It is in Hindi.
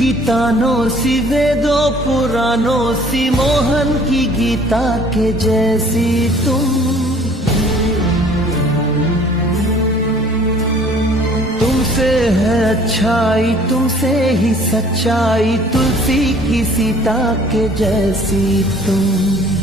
की तानों सी वेदों पुराणों सी मोहन की गीता के जैसी तुमसे है अच्छाई तुमसे ही सच्चाई तुलसी की सीता के जैसी तुम।